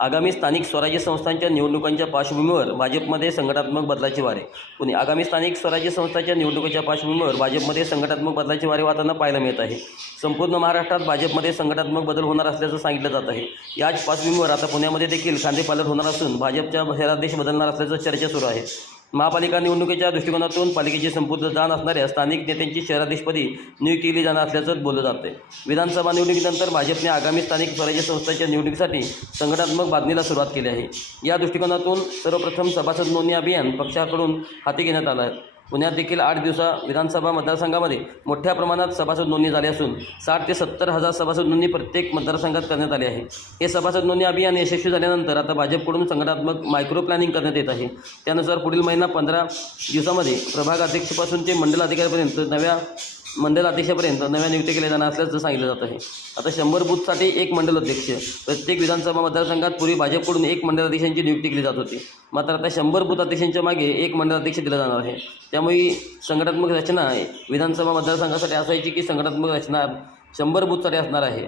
आगामी स्थानिक स्वराज्य संस्थांच्या निवडणुकांच्या पार्श्वभूमीवर भाजपमध्ये संघटनात्मक बदलाचे वारे. पुणे आगामी स्थानिक स्वराज्य संस्थांच्या निवडणुकीच्या पार्श्वभूमीवर भाजपमध्ये संघटनात्मक बदलाचे वारे वाहताना पाहायला मिळत आहे. संपूर्ण महाराष्ट्रात भाजपमध्ये संघटनात्मक बदल होणार असल्याचं सांगितलं जात आहे. याच पार्श्वभूमीवर आता पुण्यामध्ये देखील खांदेपालट होणार असून भाजपच्या शहराध्यक्ष बदलणार असल्याचं चर्चा सुरू आहे. महापालिका निवडणुकीच्या दृष्टिकोनातून पालिकेची संपूर्ण जाण असणाऱ्या स्थानिक नेत्यांची शहराधीशपदी नियुक्ती केली जाणार असल्याचं बोललं जाते विधानसभा निवडणुकीनंतर भाजपने आगामी स्थानिक स्वराज्य संस्थांच्या निवडणुकीसाठी संघटनात्मक बांधणीला सुरुवात केली आहे. या दृष्टिकोनातून सर्वप्रथम सभासद नोंदणी अभियान पक्षाकडून हाती घेण्यात आलं आहे. पुण्यात देखील आठ दिवसा विधानसभा मतदारसंघामध्ये मोठ्या प्रमाणात सभासद नोंदणी झाली असून साठ ते सत्तर हजार सभासद नोंदणी प्रत्येक मतदारसंघात करण्यात आली आहे. हे सभासद नोंदणी अभियान यशस्वी झाल्यानंतर आता भाजपकडून संघटनात्मक मायक्रो प्लॅनिंग करण्यात येत आहे. त्यानुसार पुढील महिना पंधरा दिवसामध्ये प्रभाग अध्यक्षपासून ते मंडल अधिकाऱ्यापर्यंत नव्या मंडल अध्यक्षापर्यंत नव्या नियुक्ती केल्या जाणार असल्याचं सांगितलं जात आहे. आता शंभर बूथसाठी एक मंडल अध्यक्ष प्रत्येक विधानसभा मतदारसंघात पूर्वी भाजपकडून एक मंडल अध्यक्षांची नियुक्ती केली जात होती. मात्र आता शंभर बूथ अध्यक्षांच्या मागे एक मंडल अध्यक्ष दिला जाणार आहे. त्यामुळे संघटनात्मक रचना विधानसभा मतदारसंघासाठी असायची की संघटनात्मक रचना शंभर बूथसाठी असणार आहे.